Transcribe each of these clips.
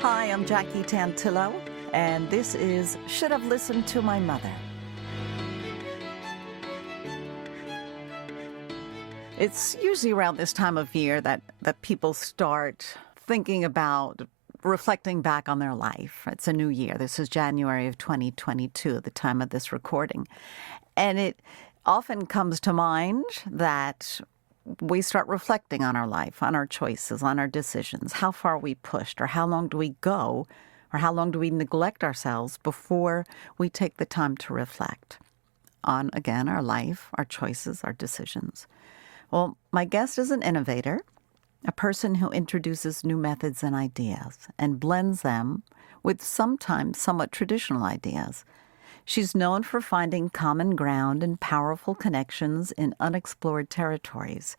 Hi, I'm Jackie Tantillo, and this is Should Have Listened to My Mother. It's usually around this time of year that people start thinking about reflecting back on their life. It's a new year. This is January of 2022, the time of this recording. And it often comes to mind that we start reflecting on our life, on our choices, on our decisions, how far we pushed, or how long do we go, or how long do we neglect ourselves before we take the time to reflect on, again, our life, our choices, our decisions. Well, my guest is an innovator, a person who introduces new methods and ideas and blends them with sometimes somewhat traditional ideas. She's known for finding common ground and powerful connections in unexplored territories.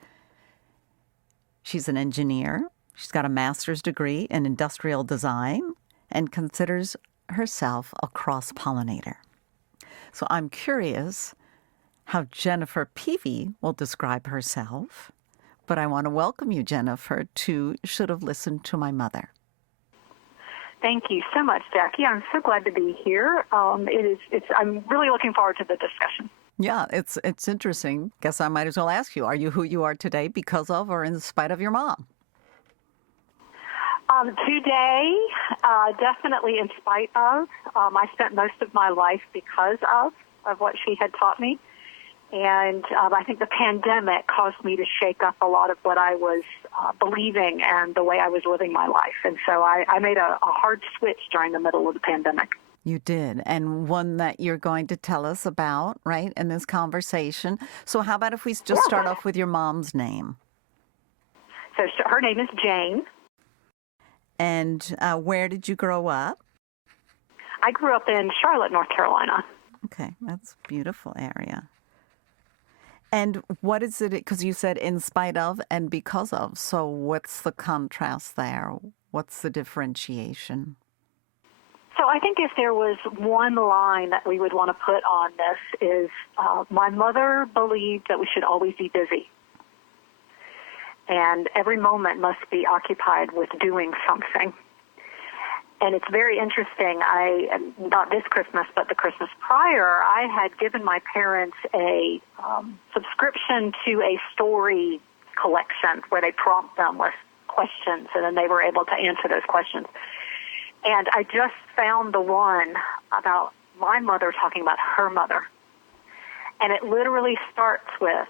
She's an engineer. She's got a master's degree in industrial design and considers herself a cross-pollinator. So I'm curious how Jennifer Peavey will describe herself, but I want to welcome you, Jennifer, to Should Have Listened to My Mother. Thank you so much, Jackie. I'm so glad to be here. I'm really looking forward to the discussion. Yeah, it's interesting. Guess I might as well ask you, are you who you are today because of or in spite of your mom? Today, definitely in spite of. I spent most of my life because of what she had taught me. And I think the pandemic caused me to shake up a lot of what I was believing and the way I was living my life. And so I made a hard switch during the middle of the pandemic. You did, and one that you're going to tell us about, right, in this conversation. So how about if we just start off with your mom's name? So her name is Jane. And where did you grow up? I grew up in Charlotte, North Carolina. Okay, that's a beautiful area. And what is it, because you said in spite of and because of, so what's the contrast there? What's the differentiation? So I think if there was one line that we would want to put on this is my mother believed that we should always be busy. And every moment must be occupied with doing something. And it's very interesting. Not this Christmas, but the Christmas prior, I had given my parents a subscription to a story collection where they prompt them with questions, and then they were able to answer those questions. And I just found the one about my mother talking about her mother. And it literally starts with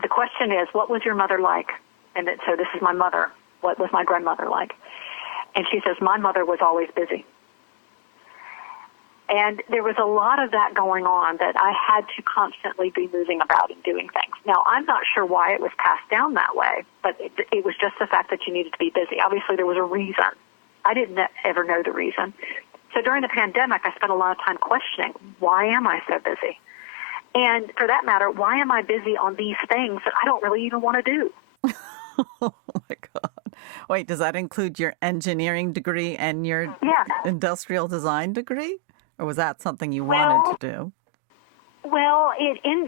the question is, what was your mother like? And so this is my mother. What was my grandmother like? And she says, my mother was always busy. And there was a lot of that going on, that I had to constantly be moving about and doing things. Now, I'm not sure why it was passed down that way, but it was just the fact that you needed to be busy. Obviously, there was a reason. I didn't ever know the reason. So during the pandemic, I spent a lot of time questioning, why am I so busy? And for that matter, why am I busy on these things that I don't really even want to do? Oh, my God. Wait, does that include your engineering degree and your industrial design degree? Or was that something you wanted to do? Well,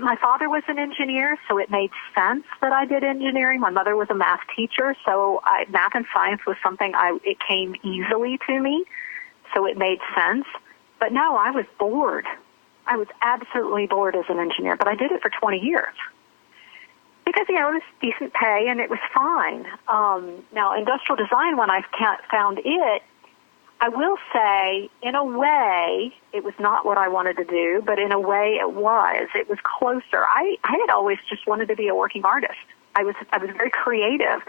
my father was an engineer, so it made sense that I did engineering. My mother was a math teacher, so math and science was something it came easily to me, so it made sense. But no, I was bored. I was absolutely bored as an engineer, but I did it for 20 years. Because, it was decent pay and it was fine. Now, industrial design, when I found it, I will say, in a way, it was not what I wanted to do, but in a way it was. It was closer. I had always just wanted to be a working artist. I was very creative.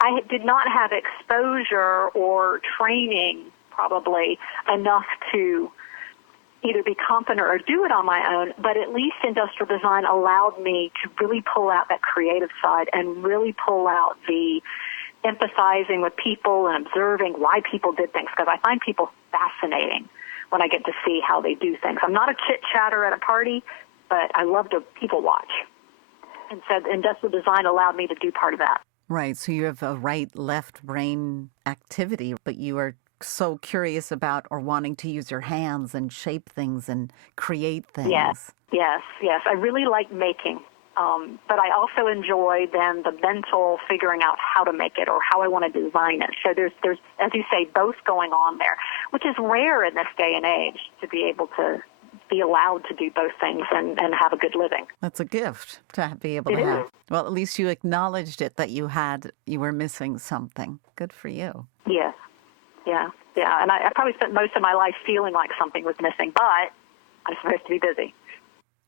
I did not have exposure or training, probably, enough to either be confident or do it on my own, but at least industrial design allowed me to really pull out that creative side and really pull out the empathizing with people and observing why people did things, because I find people fascinating when I get to see how they do things. I'm not a chit-chatter at a party, but I love to people watch. And so industrial design allowed me to do part of that. Right, so you have a right-left brain activity, but you are so curious about or wanting to use your hands and shape things and create things. Yes. I really like making. But I also enjoy then the mental figuring out how to make it or how I want to design it. So there's, as you say, both going on there, which is rare in this day and age to be able to be allowed to do both things and have a good living. That's a gift to be able to have. Well, at least you acknowledged it, that you were missing something. Good for you. Yes. Yeah. And I probably spent most of my life feeling like something was missing, but I'm supposed to be busy.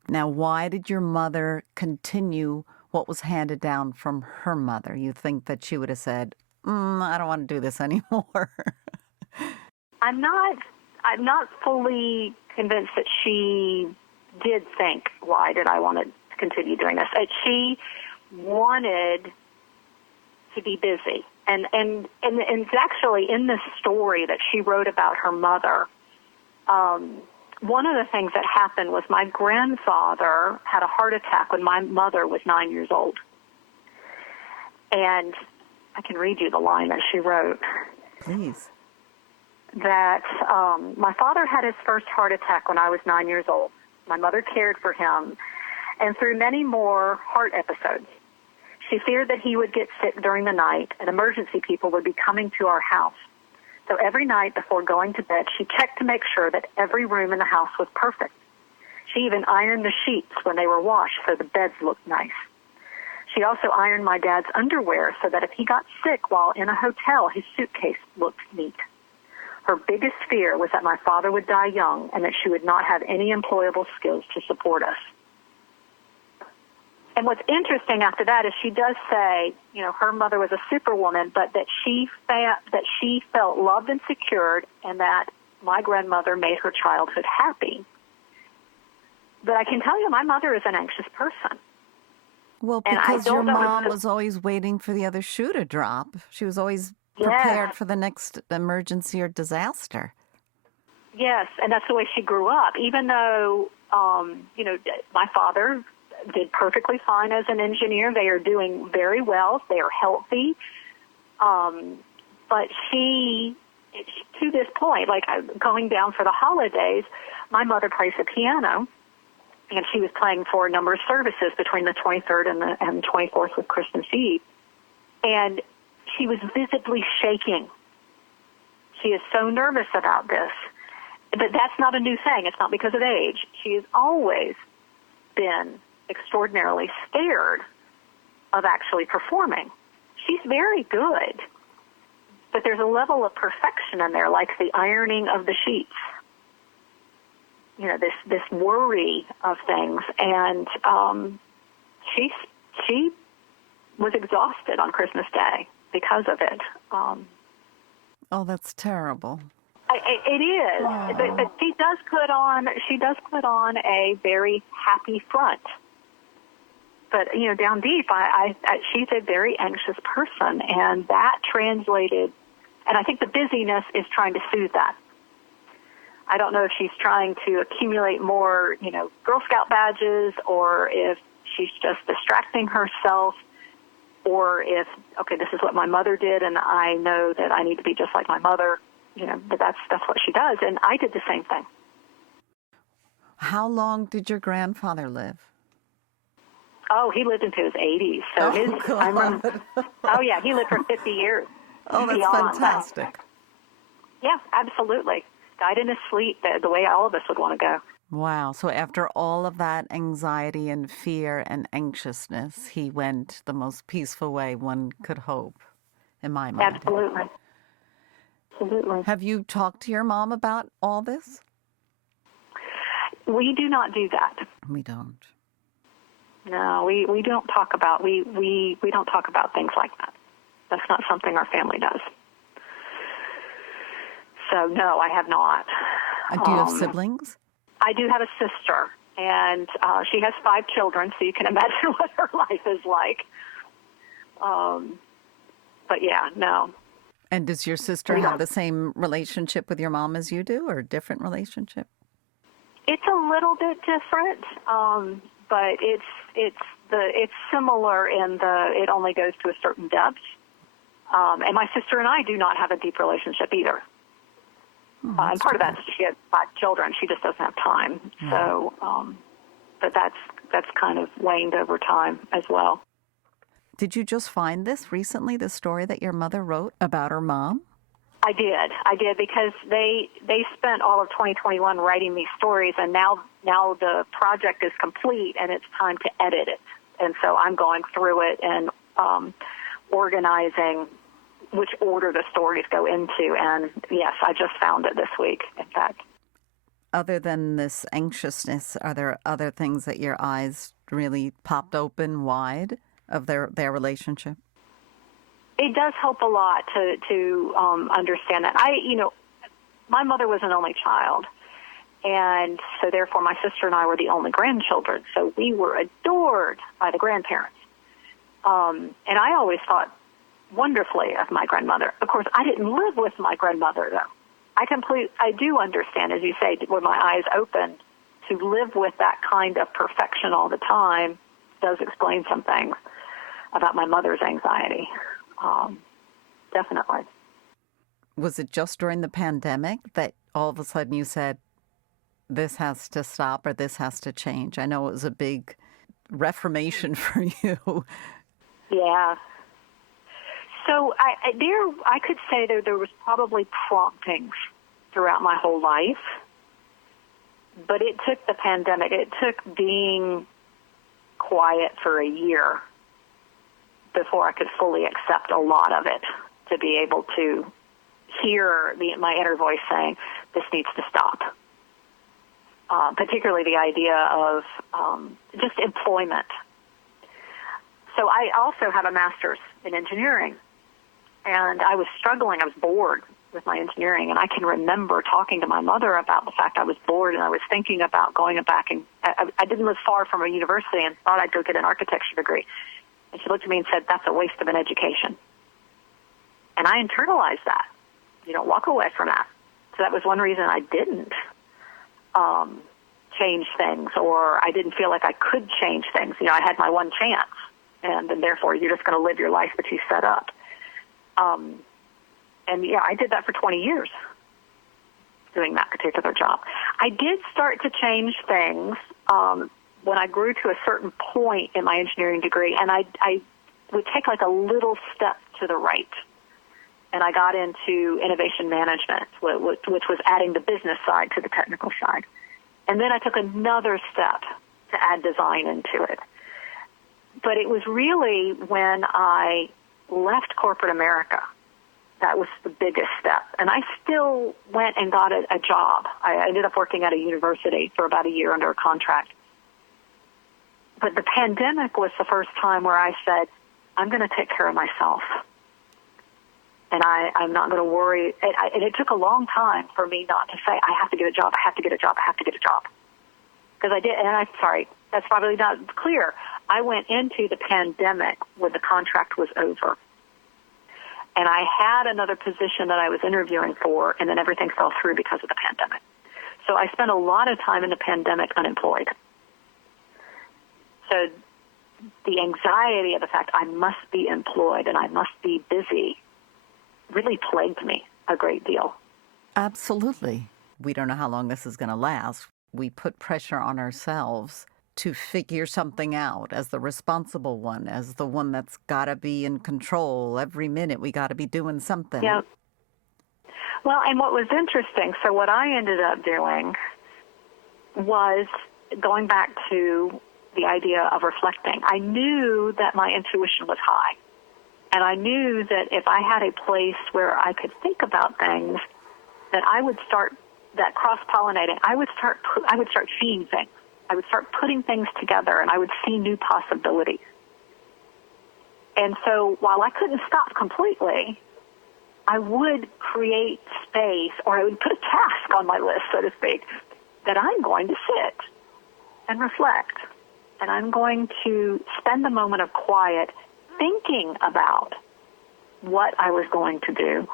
Now, why did your mother continue what was handed down from her mother? You think that she would have said, I don't want to do this anymore. I'm not fully convinced that she did think, why did I want to continue doing this? She wanted to be busy. And it's actually in this story that she wrote about her mother. One of the things that happened was my grandfather had a heart attack when my mother was 9 years old. And I can read you the line that she wrote. Please. That my father had his first heart attack when I was 9 years old. My mother cared for him, and through many more heart episodes. She feared that he would get sick during the night, and emergency people would be coming to our house. So every night before going to bed, she checked to make sure that every room in the house was perfect. She even ironed the sheets when they were washed so the beds looked nice. She also ironed my dad's underwear so that if he got sick while in a hotel, his suitcase looked neat. Her biggest fear was that my father would die young and that she would not have any employable skills to support us. And what's interesting after that is she does say, her mother was a superwoman, but that she felt loved and secured, and that my grandmother made her childhood happy. But I can tell you, my mother is an anxious person. Well, because your mom was always waiting for the other shoe to drop. She was always prepared for the next emergency or disaster. Yes, and that's the way she grew up. Even though, my father did perfectly fine as an engineer. They are doing very well. They are healthy. But she, to this point, like going down for the holidays, my mother plays the piano, and she was playing for a number of services between the 23rd and the 24th with Christmas Eve. And she was visibly shaking. She is so nervous about this. But that's not a new thing. It's not because of age. She has always been extraordinarily scared of actually performing. She's very good, but there's a level of perfection in there, like the ironing of the sheets. This worry of things, and she was exhausted on Christmas Day because of it. Oh, that's terrible. It is, but she does put on a very happy front. But, down deep, she's a very anxious person, and that translated, and I think the busyness is trying to soothe that. I don't know if she's trying to accumulate more, Girl Scout badges, or if she's just distracting herself, or if, this is what my mother did, and I know that I need to be just like my mother, but that's what she does, and I did the same thing. How long did your grandfather live? Oh, he lived into his 80s. So I remember. Oh yeah, he lived for 50 years. Oh, that's fantastic. Yeah, absolutely. Died in his sleep, the way all of us would want to go. Wow. So after all of that anxiety and fear and anxiousness, he went the most peaceful way one could hope, in my mind. Absolutely. Absolutely. Have you talked to your mom about all this? We do not do that. We don't. No, we don't talk about we don't talk about things like that. That's not something our family does. So no, I have not. Do you have siblings? I do have a sister, and she has 5 children, so you can imagine what her life is like. But yeah, no. And does your sister have the same relationship with your mom as you do, or a different relationship? It's a little bit different, but it's similar in it only goes to a certain depth. And my sister and I do not have a deep relationship either. And part of that is she has 5 children. She just doesn't have time. So, but that's kind of waned over time as well. Did you just find this recently, the story that your mother wrote about her mom? I did because they spent all of 2021 writing these stories, and now the project is complete and it's time to edit it. And so I'm going through it and organizing which order the stories go into. And yes, I just found it this week, in fact. Other than this anxiousness, are there other things that your eyes really popped open wide of their relationship? It does help a lot to understand that. My mother was an only child, and so therefore my sister and I were the only grandchildren. So we were adored by the grandparents, and I always thought wonderfully of my grandmother. Of course, I didn't live with my grandmother though. I do understand, as you say, when my eyes opened, to live with that kind of perfection all the time does explain some things about my mother's anxiety. Definitely. Was it just during the pandemic that all of a sudden you said, this has to stop or this has to change? I know it was a big reformation for you. Yeah. So I could say there was probably promptings throughout my whole life, but it took the pandemic. It took being quiet for a year before I could fully accept a lot of it, to be able to hear my inner voice saying, this needs to stop. Particularly the idea of just employment. So I also have a master's in engineering, and I was struggling. I was bored with my engineering, and I can remember talking to my mother about the fact I was bored, and I was thinking about going back, and I didn't live far from a university and thought I'd go get an architecture degree. And she looked at me and said, that's a waste of an education. And I internalized that. You don't walk away from that. So that was one reason I didn't change things, or I didn't feel like I could change things. I had my one chance, and therefore you're just going to live your life that you set up. I did that for 20 years, doing that particular job. I did start to change things when I grew to a certain point in my engineering degree, and I would take like a little step to the right. And I got into innovation management, which was adding the business side to the technical side. And then I took another step to add design into it. But it was really when I left corporate America that was the biggest step. And I still went and got a job. I ended up working at a university for about a year under a contract. But the pandemic was the first time where I said, I'm going to take care of myself. And I'm not going to worry. And it took a long time for me not to say, I have to get a job, I have to get a job, I have to get a job. Because I did, and I'm sorry, that's probably not clear. I went into the pandemic when the contract was over. And I had another position that I was interviewing for, and then everything fell through because of the pandemic. So I spent a lot of time in the pandemic unemployed. So the anxiety of the fact I must be employed and I must be busy really plagued me a great deal. Absolutely. We don't know how long this is going to last. We put pressure on ourselves to figure something out as the responsible one, as the one that's got to be in control. Every minute we got to be doing something. Yeah. Well, and what was interesting, so what I ended up doing was going back to the idea of reflecting. I knew that my intuition was high. And I knew that if I had a place where I could think about things, that I would start that cross-pollinating. I would start seeing things. I would start putting things together, and I would see new possibilities. And so while I couldn't stop completely, I would create space, or I would put a task on my list, so to speak, that I'm going to sit and reflect. And I'm going to spend a moment of quiet thinking about what I was going to do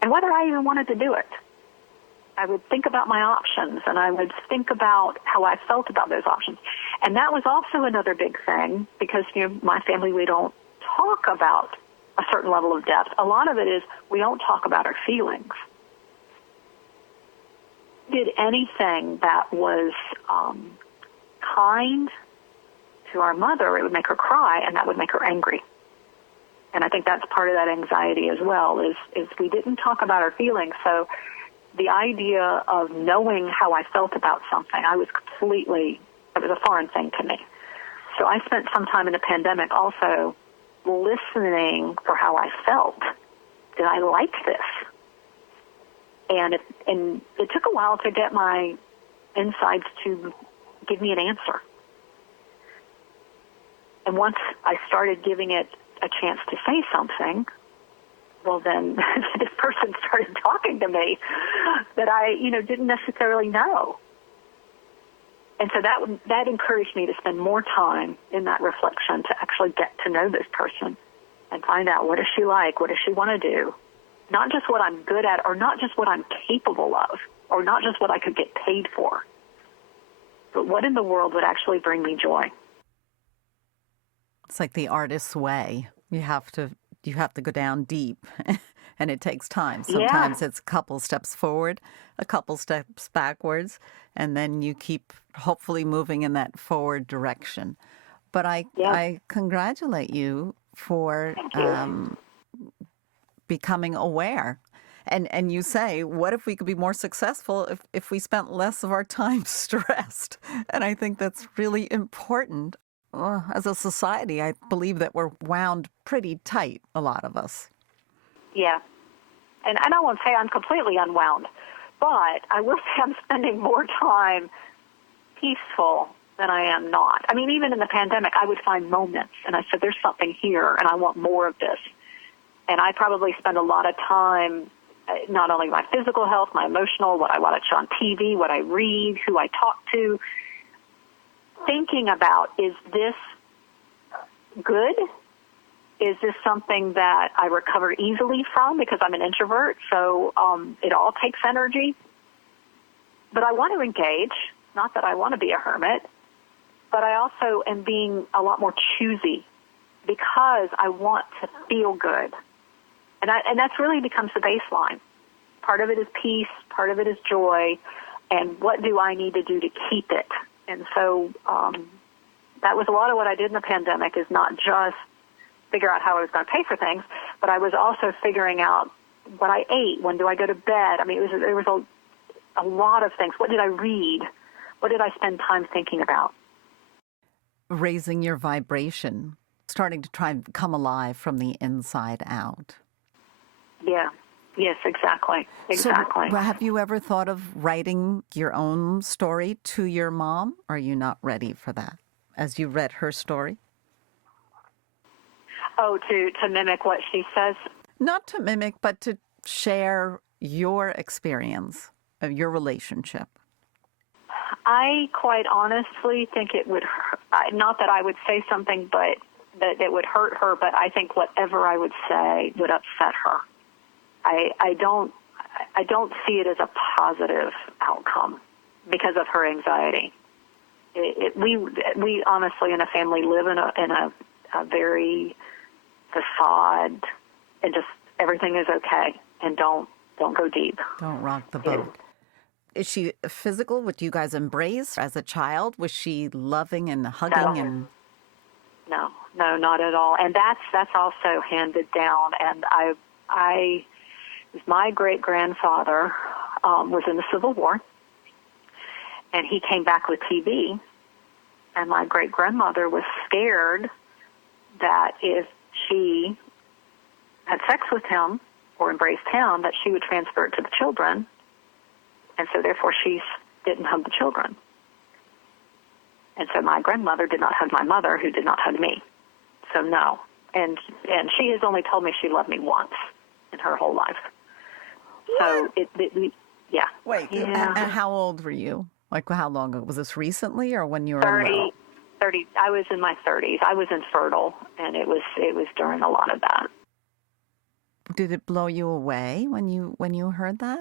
and whether I even wanted to do it. I would think about my options, and I would think about how I felt about those options. And that was also another big thing because, my family, we don't talk about a certain level of depth. A lot of it is we don't talk about our feelings. Did anything that was kind to our mother, it would make her cry, and that would make her angry. And I think that's part of that anxiety as well, is we didn't talk about our feelings. So the idea of knowing how I felt about something, it was a foreign thing to me. So I spent some time in the pandemic also listening for how I felt. Did I like this? And it took a while to get my insides to give me an answer. And once I started giving it a chance to say something, well, then this person started talking to me that I, didn't necessarily know. And so that encouraged me to spend more time in that reflection to actually get to know this person and find out, what does she like? What does she want to do? Not just what I'm good at, or not just what I'm capable of, or not just what I could get paid for, but what in the world would actually bring me joy. It's like the artist's way. You have to go down deep, and it takes time. Sometimes it's a couple steps forward, a couple steps backwards, and then you keep hopefully moving in that forward direction. But I congratulate you for becoming aware. And you say, what if we could be more successful if we spent less of our time stressed? And I think that's really important. As a society, I believe that we're wound pretty tight, a lot of us. Yeah. And I won't say I'm completely unwound, but I will say I'm spending more time peaceful than I am not. I mean, even in the pandemic, I would find moments, and I said, there's something here, and I want more of this. And I probably spend a lot of time, not only my physical health, my emotional, what I watch on TV, what I read, who I talk to, thinking about, is this good? Is this something that I recover easily from because I'm an introvert, so it all takes energy? But I want to engage, not that I want to be a hermit, but I also am being a lot more choosy because I want to feel good. And that's really becomes the baseline. Part of it is peace, part of it is joy, and what do I need to do to keep it? And so that was a lot of what I did in the pandemic, is not just figure out how I was going to pay for things, but I was also figuring out what I ate, when do I go to bed. I mean, there was a lot of things. What did I read? What did I spend time thinking about? Raising your vibration, starting to try and come alive from the inside out. Yeah. Yes, exactly. Exactly. So, have you ever thought of writing your own story to your mom? Or are you not ready for that as you read her story? Oh, to mimic what she says? Not to mimic, but to share your experience of your relationship. I quite honestly think it would, not that I would say something, but that it would hurt her, but I think whatever I would say would upset her. I don't see it as a positive outcome because of her anxiety. We honestly in a family live in a very facade, and just everything is okay, and don't go deep. Don't rock the boat. Is she physical? Would you guys embrace as a child? Was she loving and hugging? No, not at all. And that's also handed down. And my great-grandfather was in the Civil War, and he came back with TB. And my great-grandmother was scared that if she had sex with him or embraced him, that she would transfer it to the children. And so, therefore, she didn't hug the children. And so my grandmother did not hug my mother, who did not hug me. So, no. And she has only told me she loved me once in her whole life. What? So, yeah. Wait, yeah. And how old were you? Like, how long ago? Was this recently or when you were 30. I was in my 30s. I was infertile, and it was during a lot of that. Did it blow you away when you heard that?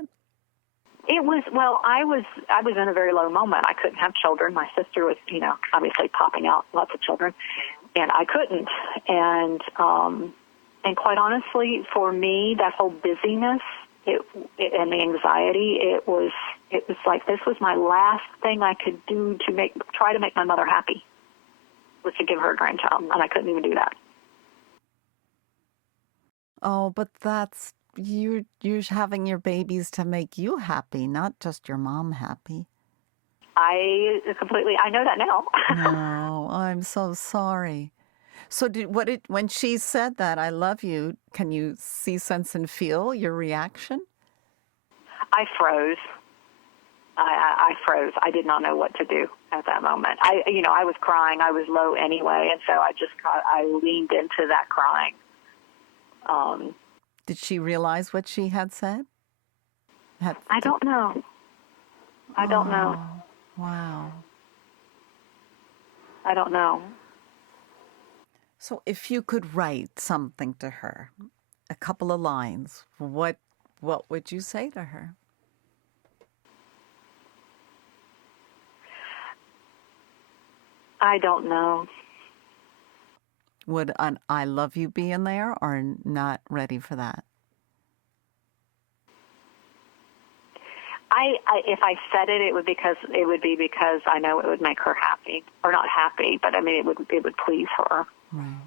It was, well, I was in a very low moment. I couldn't have children. My sister was, obviously popping out lots of children, and I couldn't. And quite honestly, for me, that whole busyness and the anxiety, it was like this was my last thing I could do to try to make my mother happy, was to give her a grandchild, and I couldn't even do that. Oh, but that's you're having your babies to make you happy, not just your mom happy. I know that now. No, I'm so sorry. So when she said that, I love you, can you see, sense, and feel your reaction? I froze. I froze. I did not know what to do at that moment. I was crying. I was low anyway, and so I leaned into that crying. Did she realize what she had said? I don't know. I don't know. Wow. I don't know. So if you could write something to her, a couple of lines, what would you say to her? I don't know. Would an I love you be in there, or not ready for that? If I said it, it would be because I know it would make her happy, or not happy, but I mean it would please her. Right.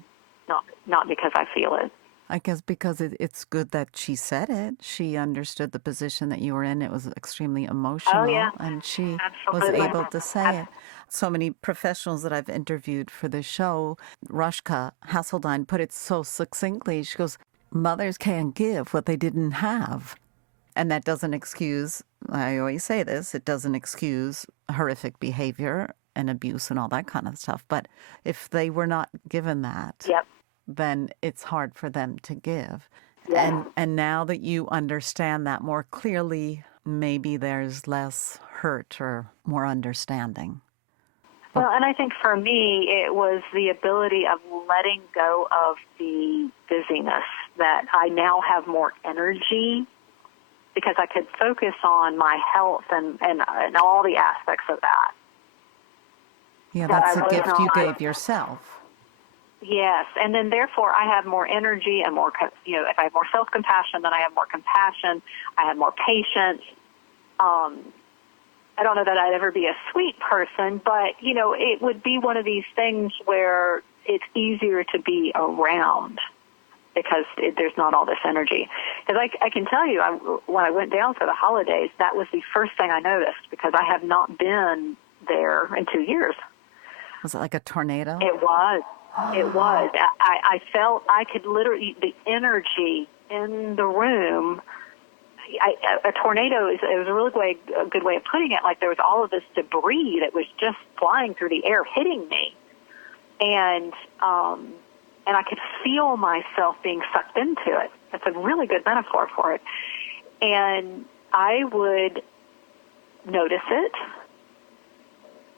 Not because I feel it. I guess because it's good that she said it. She understood the position that you were in. It was extremely emotional. Oh, yeah. And she Absolutely. was able to say it. So many professionals that I've interviewed for the show, Rushka Hasseldine put it so succinctly. She goes, mothers can't give what they didn't have. And that doesn't excuse, I always say this, it doesn't excuse horrific behavior and abuse and all that kind of stuff. But if they were not given that, Yep. then it's hard for them to give. Yeah. And now that you understand that more clearly, maybe there's less hurt or more understanding. Well, and I think for me, it was the ability of letting go of the busyness, that I now have more energy because I could focus on my health and all the aspects of that. Yeah, that's a gift you gave yourself. Yes, and then therefore I have more energy and more, if I have more self-compassion, then I have more compassion, I have more patience. I don't know that I'd ever be a sweet person, but, it would be one of these things where it's easier to be around because there's not all this energy. Because I can tell you, when I went down for the holidays, that was the first thing I noticed because I have not been there in 2 years. Was it like a tornado? It was. It was. I felt I could literally, the energy in the room, a tornado is a really good way of putting it. Like there was all of this debris that was just flying through the air, hitting me. And I could feel myself being sucked into it. That's a really good metaphor for it. And I would notice it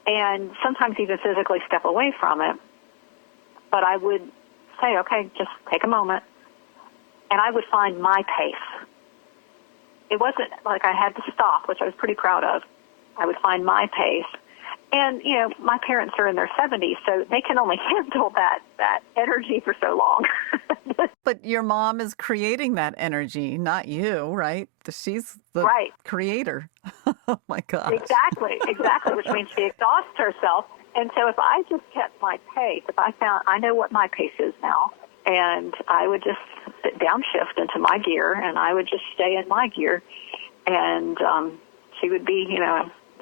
and sometimes even physically step away from it. But I would say, okay, just take a moment. And I would find my pace. It wasn't like I had to stop, which I was pretty proud of. I would find my pace. And, my parents are in their 70s, so they can only handle that energy for so long. But your mom is creating that energy, not you, right? She's the creator. Oh, my gosh. Exactly, which means she exhausts herself. And so if I just kept my pace, I know what my pace is now, and I would just downshift into my gear, and I would just stay in my gear, and she would be,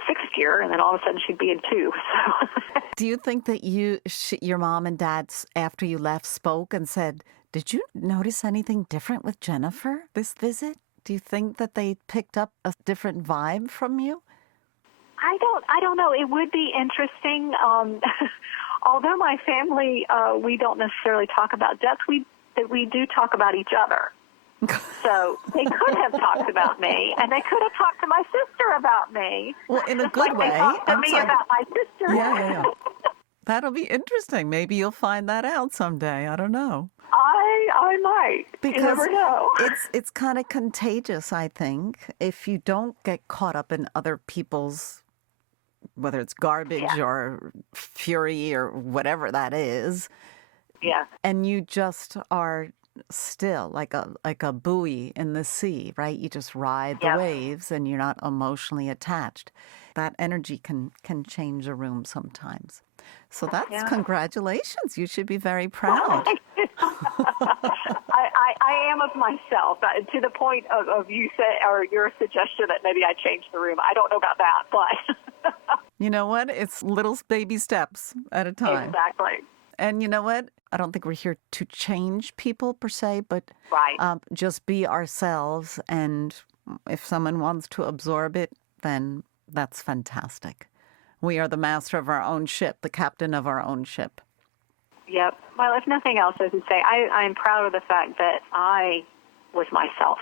sixth gear, and then all of a sudden she'd be in two. So. Do you think that your mom and dad, after you left, spoke and said, did you notice anything different with Jennifer this visit? Do you think that they picked up a different vibe from you? I don't know. It would be interesting. Although my family, we don't necessarily talk about death, we do talk about each other. So they could have talked about me, and they could have talked to my sister about me. Well, in a good way. They talked to me about my sister. Yeah. That'll be interesting. Maybe you'll find that out someday. I don't know. I might. Because you never know. It's kind of contagious, I think, if you don't get caught up in other people's, whether it's garbage or fury or whatever that is. Yeah. And you just are still, like a buoy in the sea, right? You just ride the Yep. waves and you're not emotionally attached. That energy can change a room sometimes. So that's Yeah. congratulations. You should be very proud. I am of myself to the point of you say, or your suggestion that maybe I change the room. I don't know about that, but You know what? It's little baby steps at a time. exactly. And you know what? I don't think we're here to change people per se, but Right. just be ourselves. And if someone wants to absorb it, then that's fantastic. We are the master of our own ship, the captain of our own ship. Yep. Well, if nothing else, as you say, I'm proud of the fact that I was myself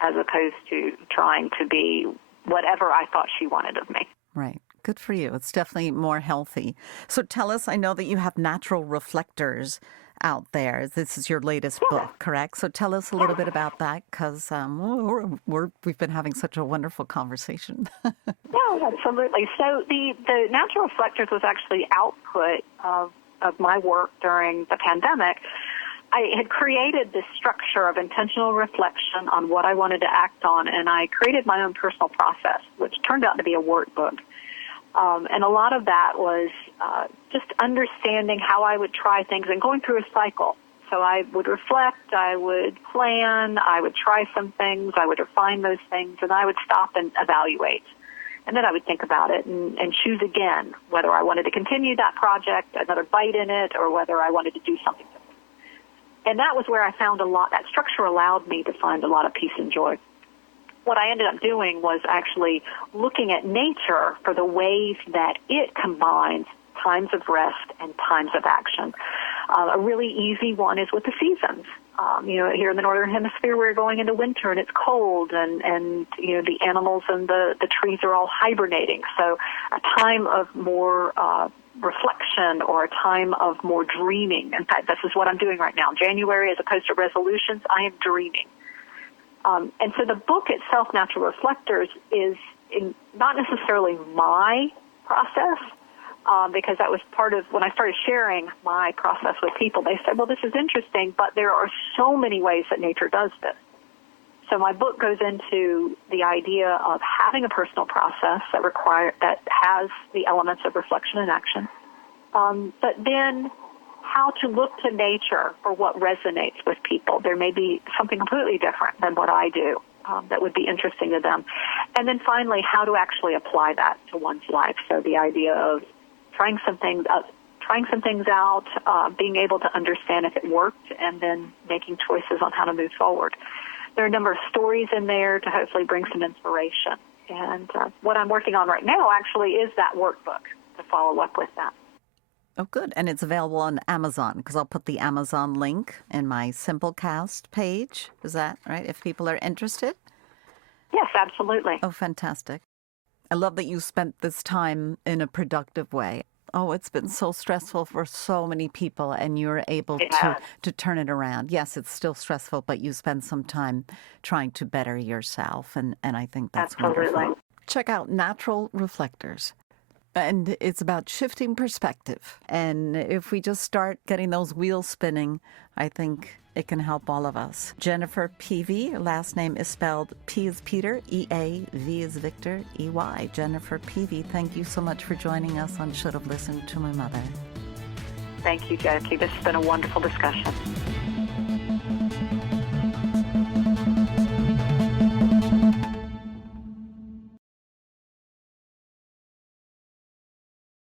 as opposed to trying to be whatever I thought she wanted of me. Right. Good for you. It's definitely more healthy. So tell us, I know that you have natural reflectors out there. This is your latest book, correct? So tell us a little bit about that because we've been having such a wonderful conversation. No, absolutely. So the natural reflectors was actually output of my work during the pandemic. I had created this structure of intentional reflection on what I wanted to act on, and I created my own personal process, which turned out to be a workbook. And a lot of that was just understanding how I would try things and going through a cycle. So I would reflect, I would plan, I would try some things, I would refine those things, and I would stop and evaluate. And then I would think about it and choose again whether I wanted to continue that project, another bite in it, or whether I wanted to do something different. And that was where I found a lot. That structure allowed me to find a lot of peace and joy. What I ended up doing was actually looking at nature for the ways that it combines times of rest and times of action. A really easy one is with the seasons. Here in the Northern Hemisphere, we're going into winter and it's cold and the animals and the trees are all hibernating. So a time of more reflection or a time of more dreaming. In fact, this is what I'm doing right now. January, as opposed to resolutions, I am dreaming. And so the book itself, Natural Reflectors, is not necessarily my process, because that was part of when I started sharing my process with people. They said, well, this is interesting, but there are so many ways that nature does this. So my book goes into the idea of having a personal process that has the elements of reflection and action, but then how to look to nature for what resonates with people. There may be something completely different than what I do that would be interesting to them. And then finally, how to actually apply that to one's life. So the idea of trying some things out, being able to understand if it worked, and then making choices on how to move forward. There are a number of stories in there to hopefully bring some inspiration. And what I'm working on right now actually is that workbook to follow up with that. Oh, good. And it's available on Amazon because I'll put the Amazon link in my Simplecast page. Is that right? If people are interested? Yes, absolutely. Oh, fantastic. I love that you spent this time in a productive way. Oh, it's been so stressful for so many people, and you're able to turn it around. Yes, it's still stressful, but you spend some time trying to better yourself, and I think that's wonderful. Check out Natural Reflectors. And it's about shifting perspective. And if we just start getting those wheels spinning, I think it can help all of us. Jennifer Peavey, last name is spelled P as Peter, E-A-V as Victor, E-Y. Jennifer Peavey, thank you so much for joining us on Should Have Listened to My Mother. Thank you, Jackie. This has been a wonderful discussion.